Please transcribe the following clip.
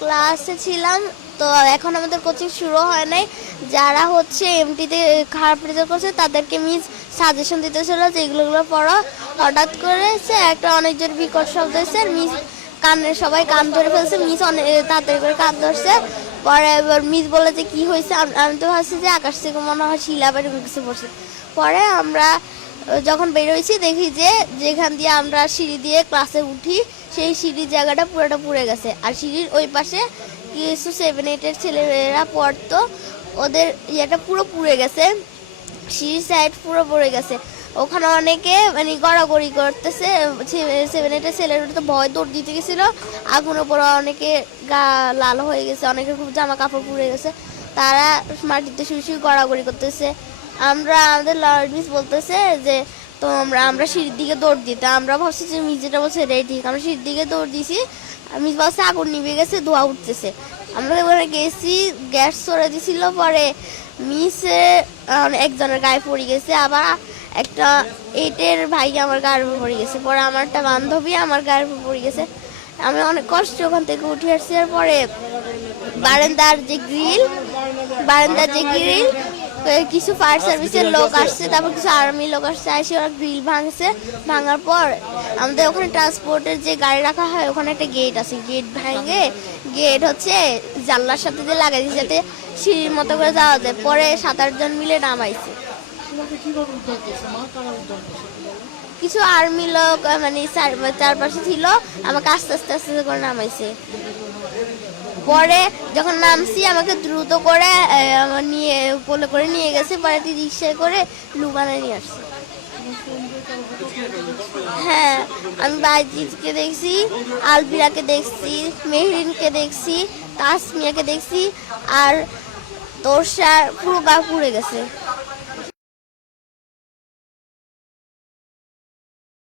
ক্লাসে ছিলাম। তো এখন আমাদের কোচিং শুরু হয় নাই। যারা হচ্ছে এমটিতে খারাপ রেজাল্ট করছে তাদেরকে মিস সাজেশন দিতেছিল যে এগুলো পড়ো। হঠাৎ করে একটা অনেক জোর বিকট শব্দ হয়েছে, মিস সবাই কান ধরে ফেলছে, মিস অনেক তাড়াতাড়ি করে কান ধরছে। পরে এবার মিস বলে যে কী হয়েছে, আমি তো ভাবছি যে আকাশ থেকে মনে হয় শিলা বা এরকম কিছু পড়ছে। পরে আমরা যখন বেরোইছি দেখি যে যেখান দিয়ে আমরা সিঁড়ি দিয়ে ক্লাসে উঠি সেই সিঁড়ির জায়গাটা পুরোটা পুড়ে গেছে। আর সিঁড়ির ওই পাশে কিছু 7-8-এর ছেলেরা পড়তো, ওদের ইয়েটা পুরো পুড়ে গেছে, সিঁড়ির সাইড পুরো পড়ে গেছে। ওখানে অনেকে মানে গড়াগড়ি করতেছে, 7-8-এর ছেলেরা তো ভয় দৌড় দিতে গেছিলো। আগুনের পরে অনেকে গা লাল হয়ে গেছে, অনেকের খুব জামা কাপড় পুড়ে গেছে, তারা মাটিতে শুয়ে শুয়ে গড়াগড়ি করতেছে। আমাদের লয়েড মিস বলতেছে যে তো আমরা সিঁড়ির দিকে দৌড় দিতে, আমরা ভাবছি যে মিস যেটা বলছে এটাই ঠিক। আমরা সিঁড়ির দিকে দৌড় দিছি, মিস বলছে আগুন নিভে গেছে, ধোঁয়া উঠতেছে। আমরা ওখানে গেছি, গ্যাস সরে দিছিল। পরে মিসে একজনের গায়ে পড়ে গেছে, আবার একটা 8-এর ভাই আমার গায়ের উপর পড়ে গেছে। পরে আমার একটা বান্ধবী আমার গায়ের উপর পড়ে গেছে। আমি অনেক কষ্ট ওখান থেকে উঠে আসছি। আর পরে বারান্দার যে গ্রিল কিছু ফায়ার সার্ভিসের লোক আসছে, তারপর কিছু আর্মি লোক আসছে, এসে ওরা গ্রিল ভাঙার পর আমাদের ওখানে ট্রান্সপোর্টের যে গাড়ি রাখা হয় ওখানে একটা গেট আছে, গেট ভেঙে গেট হচ্ছে জানলার সাথে দিয়ে লাগাই দিয়েছে যাতে সিঁড়ির মতো করে যাওয়া যায়। পরে 7-8 জন মিলে নামাইছে। কিছু আর্মি লোক মানে চারপাশে ছিল, আমাকে আস্তে আস্তে আস্তে করে নামাইছে। পরে যখন নামছি আমাকে দ্রুত করে নিয়ে কোলে করে নিয়ে গেছে, পরে রিক্সায় করে লুবানা নিয়ে আসছে। হ্যাঁ, আমি বাইজিৎকে দেখছি, আলবিরাকে দেখছি, মেহরিনকে দেখছি, তাসমিয়াকে দেখছি, আর তোরসার পুরো গা পুড়ে গেছে।